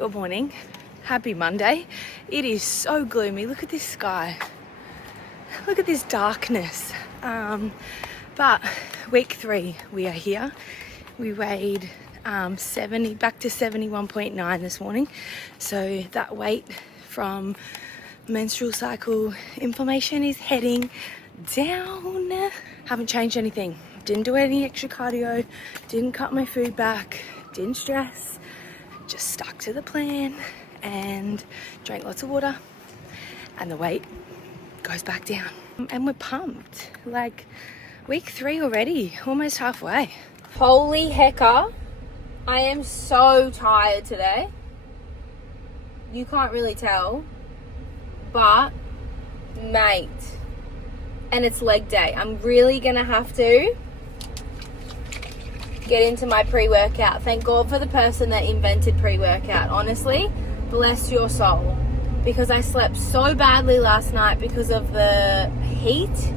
Good morning. Happy Monday. It is so gloomy. Look at this sky. Look at this darkness. But week 3, we are here. We weighed 70, back to 71.9 this morning. So that weight from menstrual cycle inflammation is heading down. Haven't changed anything. Didn't do any extra cardio. Didn't cut my food back. Didn't stress. Just stuck to the plan and drank lots of water, and the weight goes back down. And we're pumped. Like, week 3 already, almost halfway. Holy hecker, I am so tired today. You can't really tell, but mate, and it's leg day. I'm really gonna have to get into my pre-workout. Thank God for the person that invented pre-workout. Honestly, bless your soul. Because I slept so badly last night because of the heat.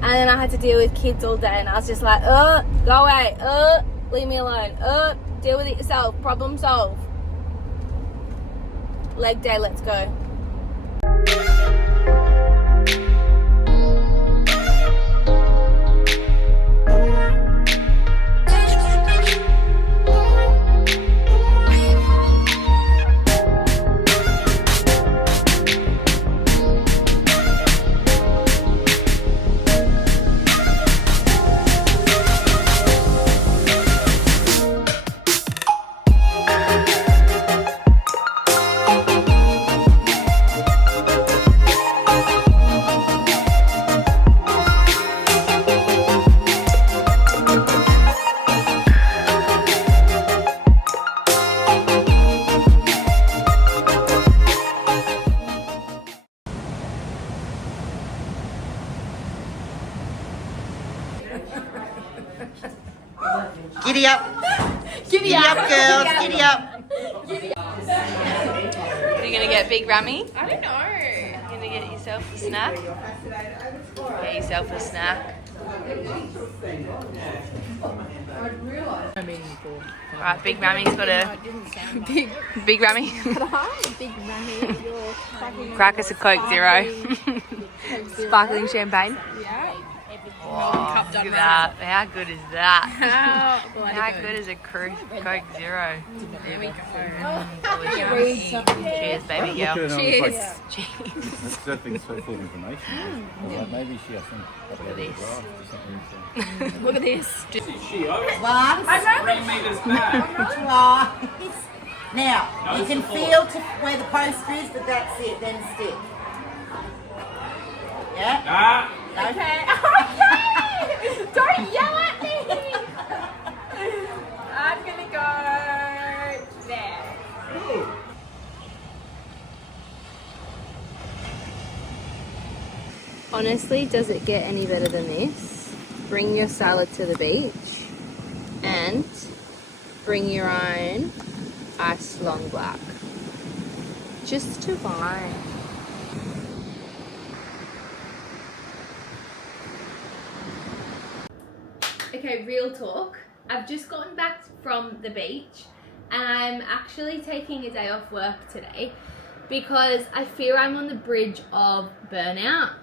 And then I had to deal with kids all day. And I was just like, go away. Leave me alone. Deal with it yourself. Problem solve. Leg day, let's go. Giddy up. Giddy up, girls. Giddy up. Are you gonna get big Rami? I don't know. You're gonna get yourself a snack? Get yourself a snack. Alright, Big Rami's got a big Rami. Crack us a Coke Zero. Sparkling champagne. Yeah. Oh, look at that. How good is that? How good is a Coke Zero? There we go. Delicious. Cheers, baby girl. Cheers. That's definitely so full of information. Like maybe she, I think, Look at this. Look at this. Once, 3 meters back. twice. Now, you can feel to where the poster is, but that's it, then stick. Yeah? Okay. Don't yell at me. I'm gonna go there. Honestly, does it get any better than this? Bring your salad to the beach and bring your own iced long black. Just to wine. Okay, real talk. I've just gotten back from the beach and I'm actually taking a day off work today because I fear I'm on the bridge of burnout.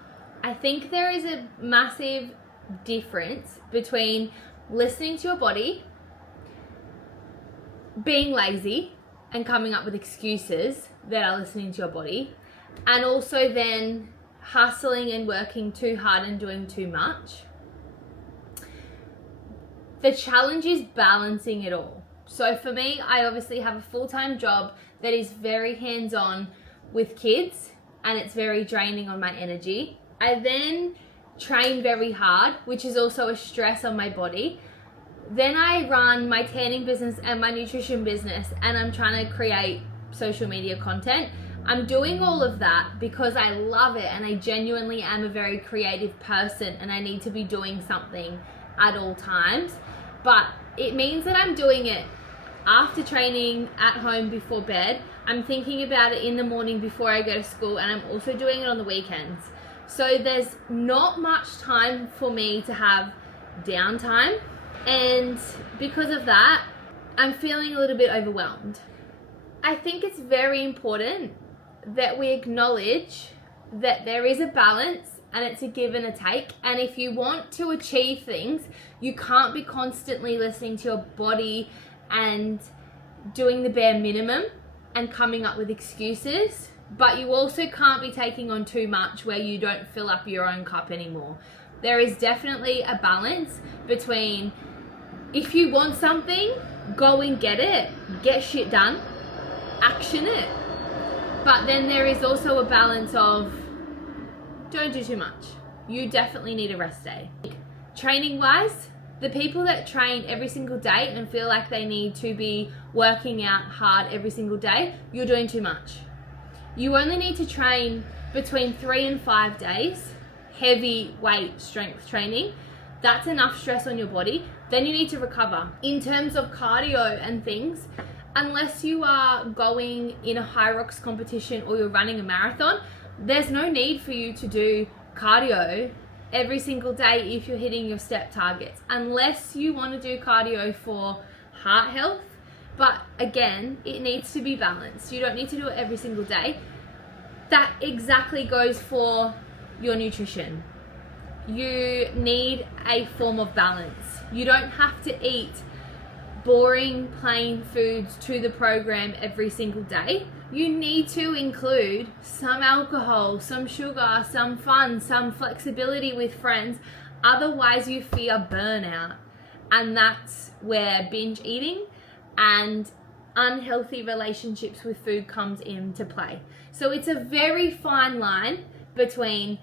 I think there is a massive difference between listening to your body, being lazy and coming up with excuses that are listening to your body, and also then hustling and working too hard and doing too much. The challenge is balancing it all. So for me, I obviously have a full-time job that is very hands-on with kids and it's very draining on my energy. I then train very hard, which is also a stress on my body. Then I run my tanning business and my nutrition business and I'm trying to create social media content. I'm doing all of that because I love it and I genuinely am a very creative person and I need to be doing something at all times. But it means that I'm doing it after training, at home, before bed. I'm thinking about it in the morning before I go to school, and I'm also doing it on the weekends. So there's not much time for me to have downtime, and because of that, I'm feeling a little bit overwhelmed. I think it's very important that we acknowledge that there is a balance and it's a give and a take. And if you want to achieve things, you can't be constantly listening to your body and doing the bare minimum and coming up with excuses. But you also can't be taking on too much where you don't fill up your own cup anymore. There is definitely a balance between, if you want something, go and get it, get shit done, action it. But then there is also a balance of, don't do too much. You definitely need a rest day. Training wise, the people that train every single day and feel like they need to be working out hard every single day, you're doing too much. You only need to train between 3 and 5 days, heavy weight strength training. That's enough stress on your body. Then you need to recover. In terms of cardio and things, unless you are going in a high rocks competition or you're running a marathon, there's no need for you to do cardio every single day if you're hitting your step targets, unless you want to do cardio for heart health. But again, it needs to be balanced. You don't need to do it every single day. That exactly goes for your nutrition. You need a form of balance. You don't have to eat boring, plain foods to the program every single day. You need to include some alcohol, some sugar, some fun, some flexibility with friends. Otherwise, you fear burnout. And that's where binge eating and unhealthy relationships with food comes into play. So it's a very fine line between,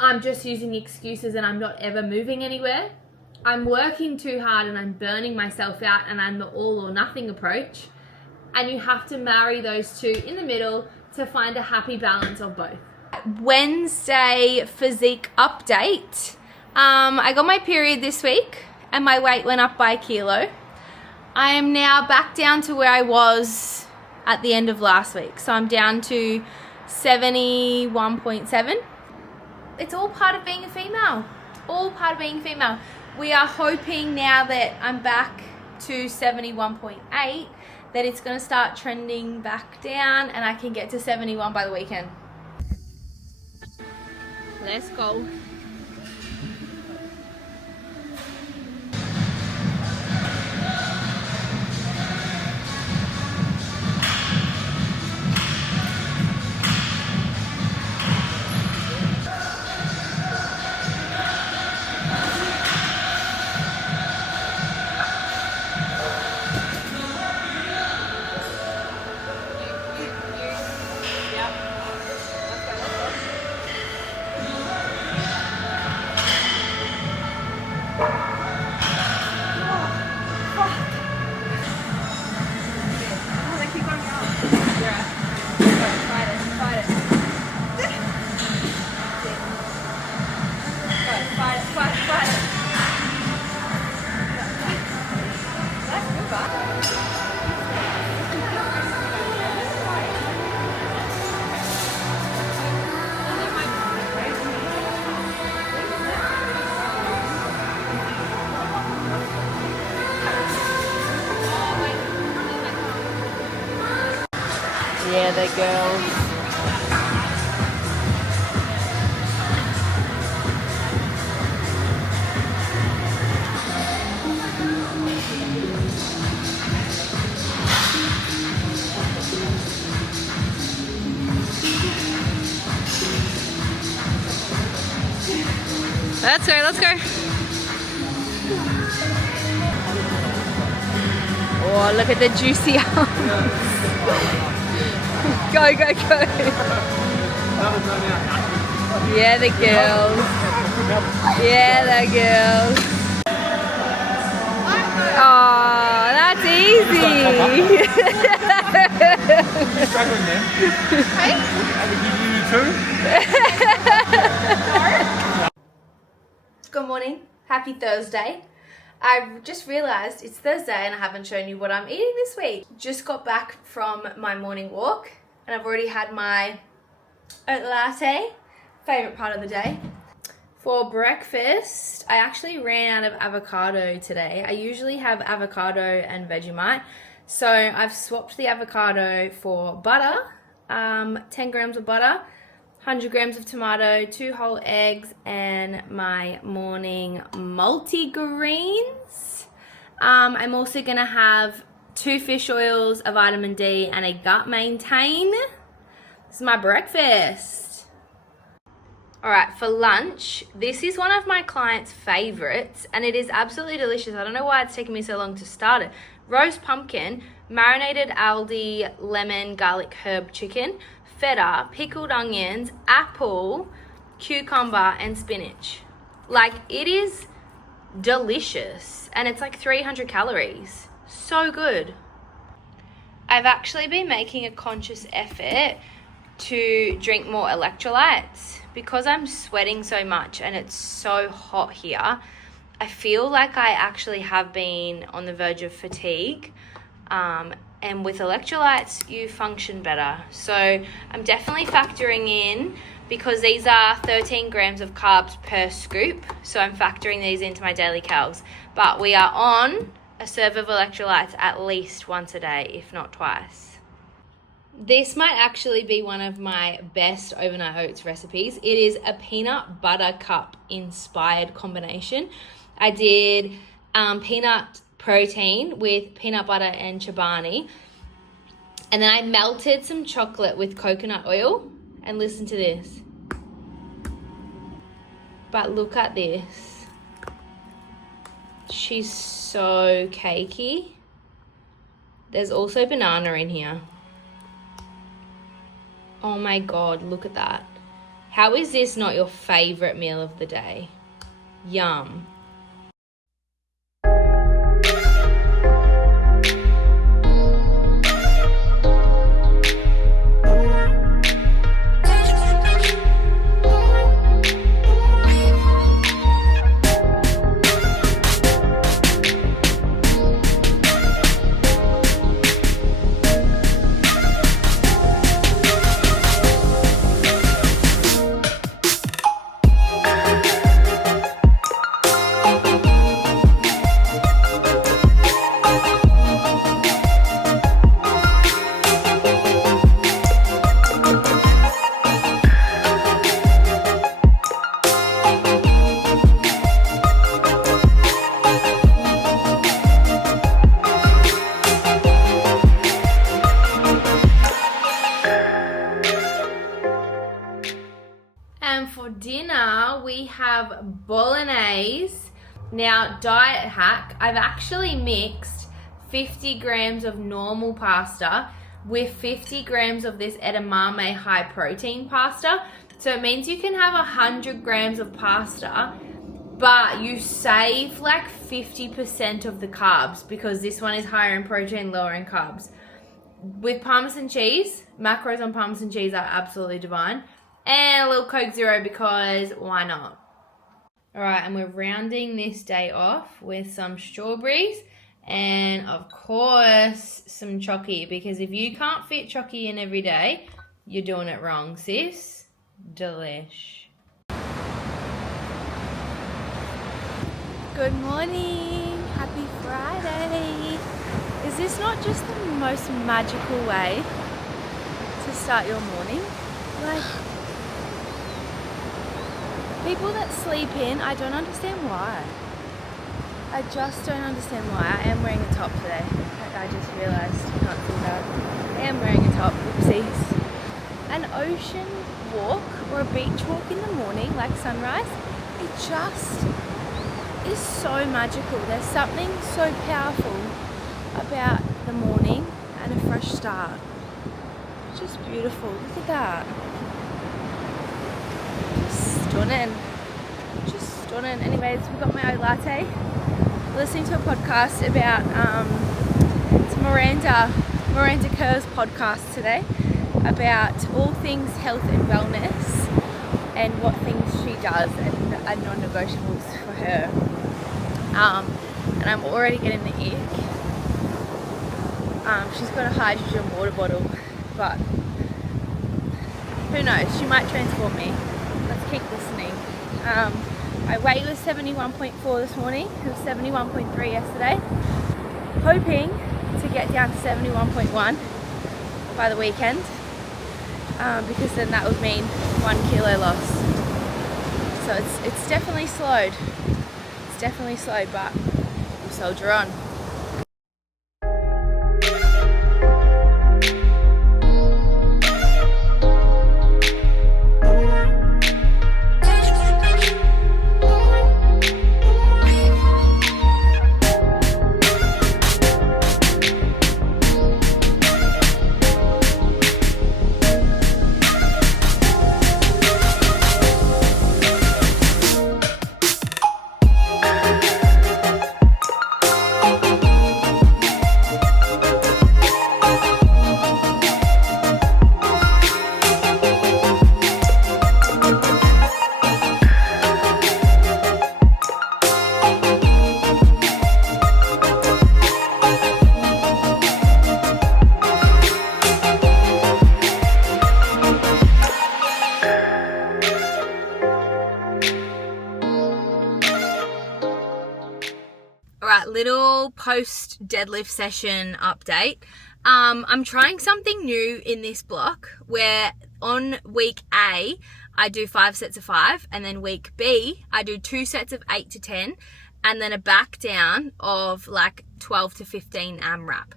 I'm just using excuses and I'm not ever moving anywhere, I'm working too hard and I'm burning myself out and I'm the all or nothing approach. And you have to marry those two in the middle to find a happy balance of both. Wednesday physique update. I got my period this week and my weight went up by a kilo. I am now back down to where I was at the end of last week. So I'm down to 71.7. It's all part of being a female. All part of being a female. We are hoping now that I'm back to 71.8 that it's going to start trending back down and I can get to 71 by the weekend. Let's go. Yeah, the girls. Let's go, let's go. Oh, look at the juicy arms. Go, go, go. Yeah, the girls. Yeah, the girls. Oh, that's easy. You're struggling then. Hey? You too? Good morning. Happy Thursday. I've just realised it's Thursday and I haven't shown you what I'm eating this week. Just got back from my morning walk and I've already had my oat latte, favourite part of the day. For breakfast, I actually ran out of avocado today. I usually have avocado and Vegemite. So I've swapped the avocado for butter, 10 grams of butter, 100 grams of tomato, 2 whole eggs, and my morning multi-greens. I'm also going to have 2 fish oils, a vitamin D, and a gut maintain. This is my breakfast. All right, for lunch, this is one of my clients' favorites, and it is absolutely delicious. I don't know why it's taken me so long to start it. Roast pumpkin, marinated aldi, lemon, garlic, herb chicken, feta, pickled onions, apple, cucumber, and spinach. Like, it is delicious, and it's like 300 calories. So good. I've actually been making a conscious effort to drink more electrolytes because I'm sweating so much and it's so hot here. I feel like I actually have been on the verge of fatigue, and with electrolytes you function better. So I'm definitely factoring in, because these are 13 grams of carbs per scoop, so I'm factoring these into my daily calories. But we are on a serve of electrolytes at least once a day, if not twice. This might actually be one of my best overnight oats recipes. It is a peanut butter cup inspired combination. I did peanut protein with peanut butter and chobani, and then I melted some chocolate with coconut oil, and listen to this. But look at this. She's so cakey. There's also banana in here. Oh my God, look at that. How is this not your favorite meal of the day? Yum. And for dinner, we have bolognese. Now, diet hack, I've actually mixed 50 grams of normal pasta with 50 grams of this edamame high protein pasta. So it means you can have 100 grams of pasta, but you save like 50% of the carbs, because this one is higher in protein, lower in carbs. With Parmesan cheese, macros on Parmesan cheese are absolutely divine. And a little Coke Zero, because why not? All right, and we're rounding this day off with some strawberries and, of course, some chocky, because if you can't fit chocky in every day, you're doing it wrong, sis. Delish. Good morning. Happy Friday. Is this not just the most magical way to start your morning? Like, people that sleep in, I don't understand why. I just don't understand why. I am wearing a top today. Like, I just realised, you can't see that. I am wearing a top, whoopsies. An ocean walk or a beach walk in the morning, like sunrise, it just is so magical. There's something so powerful about the morning and a fresh start. It's just beautiful. Look at that. Just stunning. Anyways, we got my oat latte. Listening to a podcast about it's Miranda Kerr's podcast today about all things health and wellness and what things she does and are non-negotiables for her. And I'm already getting the ick. She's got a hydrogen water bottle, but who knows? She might transform me. Let's keep listening. My weight was 71.4 this morning. It was 71.3 yesterday. Hoping to get down to 71.1 by the weekend, because then that would mean 1 kilo loss. So it's definitely slowed. It's definitely slowed, but we'll soldier on. Alright, little post deadlift session update. I'm trying something new in this block where on week A, I do 5 sets of 5, and then week B, I do 2 sets of 8 to 10, and then a back down of like 12 to 15 AMRAP.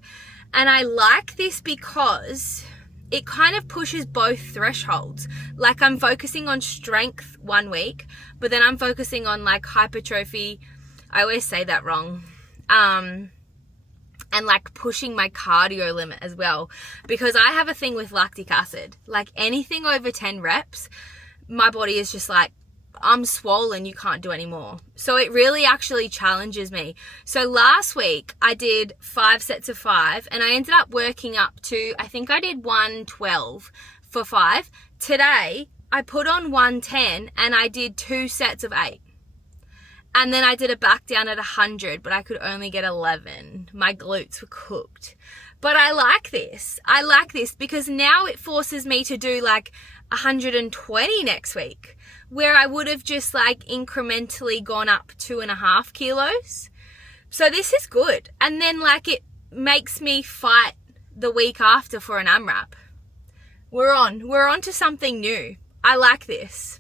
And I like this because it kind of pushes both thresholds. Like I'm focusing on strength one week, but then I'm focusing on like hypertrophy. I always say that wrong. And like pushing my cardio limit as well, because I have a thing with lactic acid. Like anything over 10 reps, my body is just like, I'm swollen, you can't do any more. So it really actually challenges me. So last week I did 5 sets of 5 and I ended up working up to, I think I did 112 for 5. Today I put on 110 and I did 2 sets of 8. And then I did a back down at 100, but I could only get 11. My glutes were cooked. But I like this. I like this because now it forces me to do like 120 next week, where I would have just like incrementally gone up 2.5 kilos. So this is good. And then like it makes me fight the week after for an AMRAP. We're on to something new. I like this.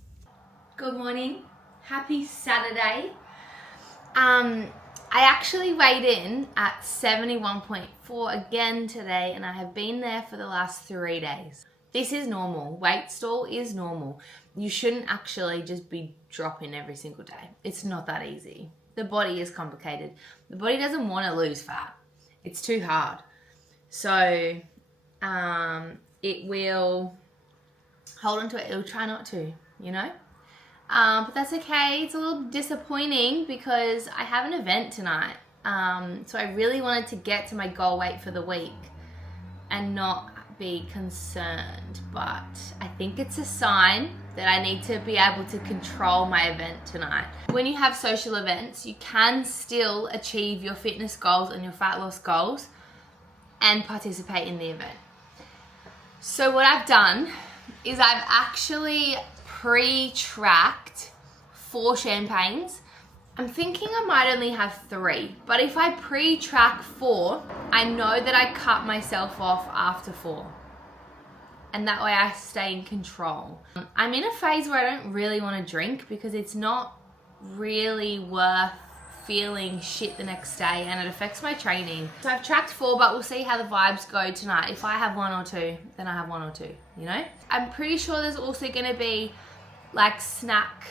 Good morning. Happy Saturday. I actually weighed in at 71.4 again today, and I have been there for the last 3 days. This is normal. Weight stall is normal. You shouldn't actually just be dropping every single day. It's not that easy. The body is complicated. The body doesn't want to lose fat. It's too hard. So it will hold on to it. It'll try not to, you know? But that's okay. It's a little disappointing because I have an event tonight. So I really wanted to get to my goal weight for the week and not be concerned. But I think it's a sign that I need to be able to control my event tonight. When you have social events, you can still achieve your fitness goals and your fat loss goals and participate in the event. So what I've done is I've actually pre-tracked 4 champagnes. I'm thinking I might only have 3, but if I pre-track 4, I know that I cut myself off after 4. And that way I stay in control. I'm in a phase where I don't really want to drink because it's not really worth feeling shit the next day and it affects my training. So I've tracked 4, but we'll see how the vibes go tonight. If I have 1 or 2, then I have 1 or 2, you know? I'm pretty sure there's also going to be like snack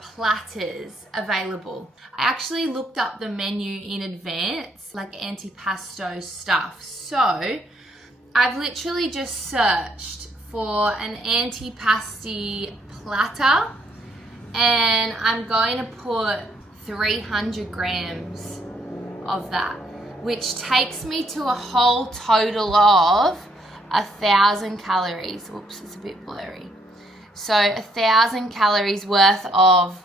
platters available. I actually looked up the menu in advance, like antipasto stuff. So I've literally just searched for an antipasti platter and I'm going to put 300 grams of that, which takes me to a whole total of 1,000 calories. Whoops, it's a bit blurry. So 1,000 calories worth of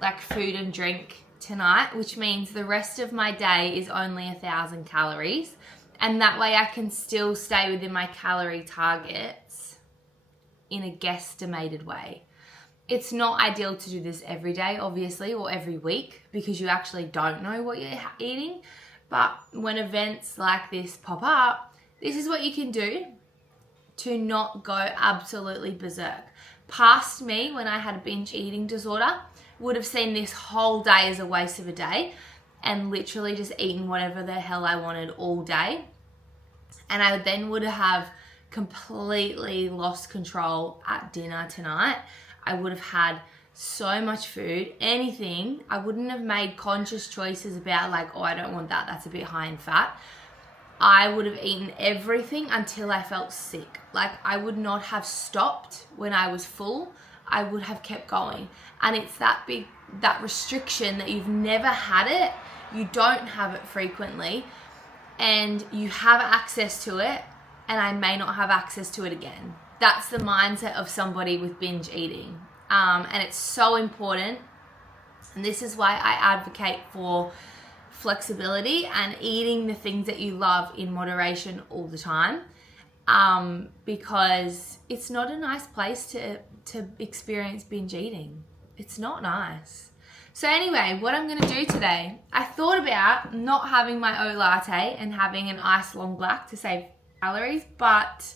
like food and drink tonight, which means the rest of my day is only 1,000 calories. And that way I can still stay within my calorie targets in a guesstimated way. It's not ideal to do this every day, obviously, or every week, because you actually don't know what you're eating. But when events like this pop up, this is what you can do to not go absolutely berserk. Past me, when I had a binge eating disorder, would have seen this whole day as a waste of a day and literally just eaten whatever the hell I wanted all day. And I then would have completely lost control at dinner tonight. I would have had so much food, anything. I wouldn't have made conscious choices about like, oh, I don't want that, that's a bit high in fat. I would have eaten everything until I felt sick. Like, I would not have stopped when I was full. I would have kept going. And it's that restriction that you've never had it, you don't have it frequently, and you have access to it, and I may not have access to it again. That's the mindset of somebody with binge eating. And it's so important. And this is why I advocate for flexibility and eating the things that you love in moderation all the time. Because it's not a nice place to experience binge eating. It's not nice. So anyway, what I'm going to do today, I thought about not having my oat latte and having an iced long black to save calories, but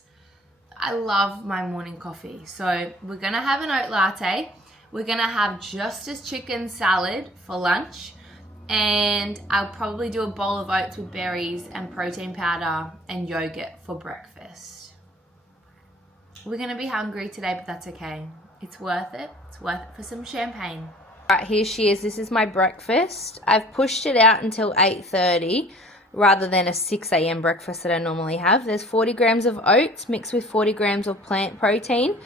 I love my morning coffee. So we're going to have an oat latte. We're going to have just as chicken salad for lunch. And I'll probably do a bowl of oats with berries and protein powder and yogurt for breakfast. We're going to be hungry today, but that's okay. It's worth it. It's worth it for some champagne. Right, here she is. This is my breakfast. I've pushed it out until 8:30 rather than a 6 a.m. breakfast that I normally have. There's 40 grams of oats mixed with 40 grams of plant protein,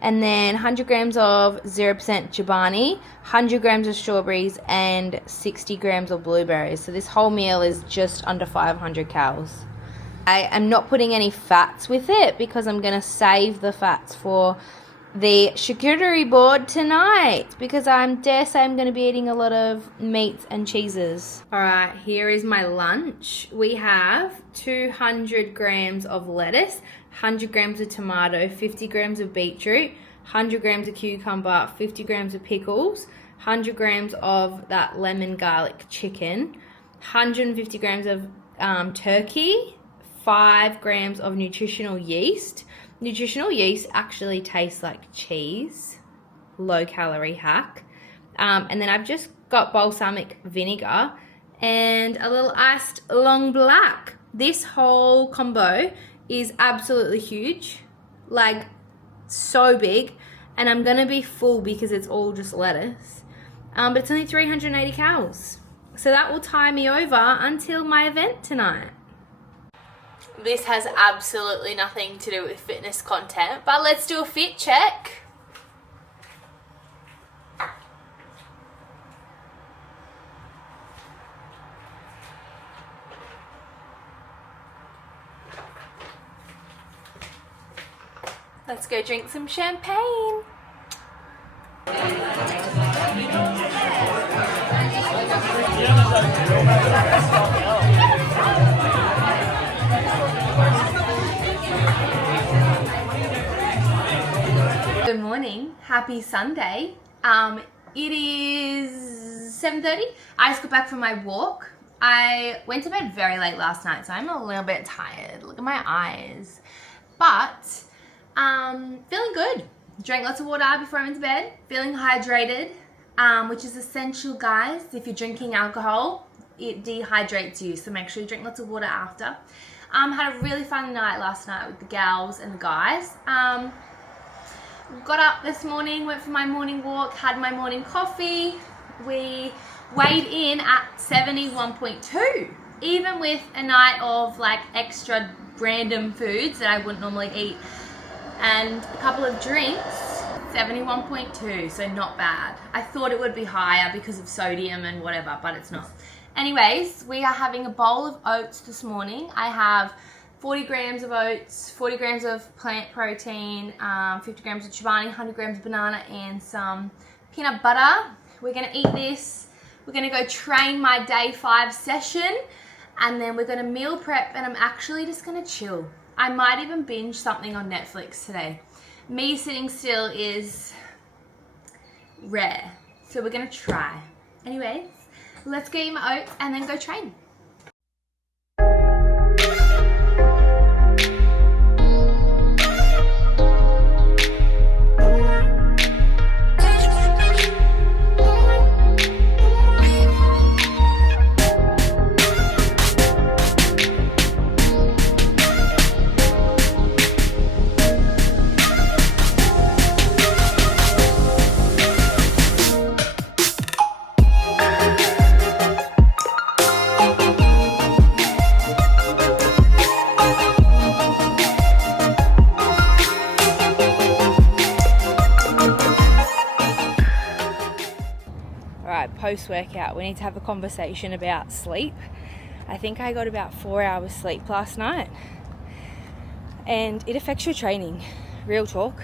and then 100 grams of 0% Chobani, 100 grams of strawberries, and 60 grams of blueberries. So this whole meal is just under 500 calories. I am not putting any fats with it because I'm going to save the fats for the charcuterie board tonight, because dare say I'm going to be eating a lot of meats and cheeses. All right, here is my lunch. We have 200 grams of lettuce, 100 grams of tomato, 50 grams of beetroot, 100 grams of cucumber, 50 grams of pickles, 100 grams of that lemon garlic chicken, 150 grams of turkey, 5 grams of nutritional yeast. Nutritional yeast actually tastes like cheese, low calorie hack. And then I've just got balsamic vinegar and a little iced long black. This whole combo is absolutely huge, like so big, and I'm gonna be full because it's all just lettuce. But it's only 380 calories. So that will tie me over until my event tonight. This has absolutely nothing to do with fitness content, but let's do a fit check. Let's go drink some champagne. Good morning, happy Sunday. It is 7:30. I just got back from my walk. I went to bed very late last night, so I'm a little bit tired. Look at my eyes. But feeling good. Drank lots of water before I went to bed. Feeling hydrated, which is essential, guys. If you're drinking alcohol, it dehydrates you, so make sure you drink lots of water after. Had a really fun night last night with the gals and the guys. Got up this morning, went for my morning walk, had my morning coffee. We weighed in at 71.2, even with a night of like extra random foods that I wouldn't normally eat and a couple of drinks. 71.2, so not bad. I thought it would be higher because of sodium and whatever, but it's not. Anyways, we are having a bowl of oats this morning. I have 40 grams of oats, 40 grams of plant protein, 50 grams of Chobani, 100 grams of banana, and some peanut butter. We're gonna eat this. We're gonna go train my day 5 session, and then we're gonna meal prep, and I'm actually just gonna chill. I might even binge something on Netflix today. Me sitting still is rare, so we're gonna try. Anyways, let's go eat my oats and then go train. post-workout, we need to have a conversation about sleep. I think I got about 4 hours sleep last night, and it affects your training. Real talk.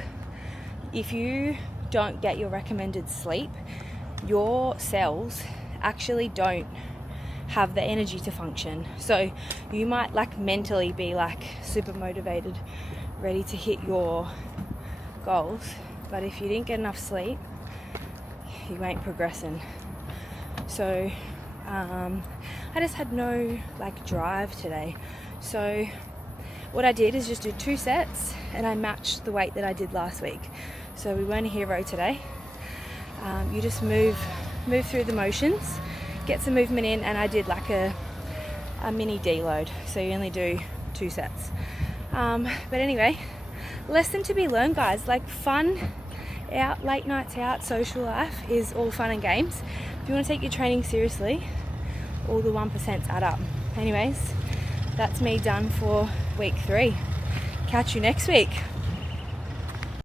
If you don't get your recommended sleep, your cells actually don't have the energy to function. So you might like mentally be like super motivated, ready to hit your goals, but if you didn't get enough sleep, you ain't progressing. So I just had no like drive today. So what I did is just do 2 sets, and I matched the weight that I did last week. So we weren't a hero today. You just move through the motions, get some movement in, and I did like a mini deload. So you only do 2 sets. But anyway, lesson to be learned, guys. Like fun out, late nights out, social life is all fun and games. If you want to take your training seriously, all the 1% add up. Anyways, that's me done for week 3. Catch you next week.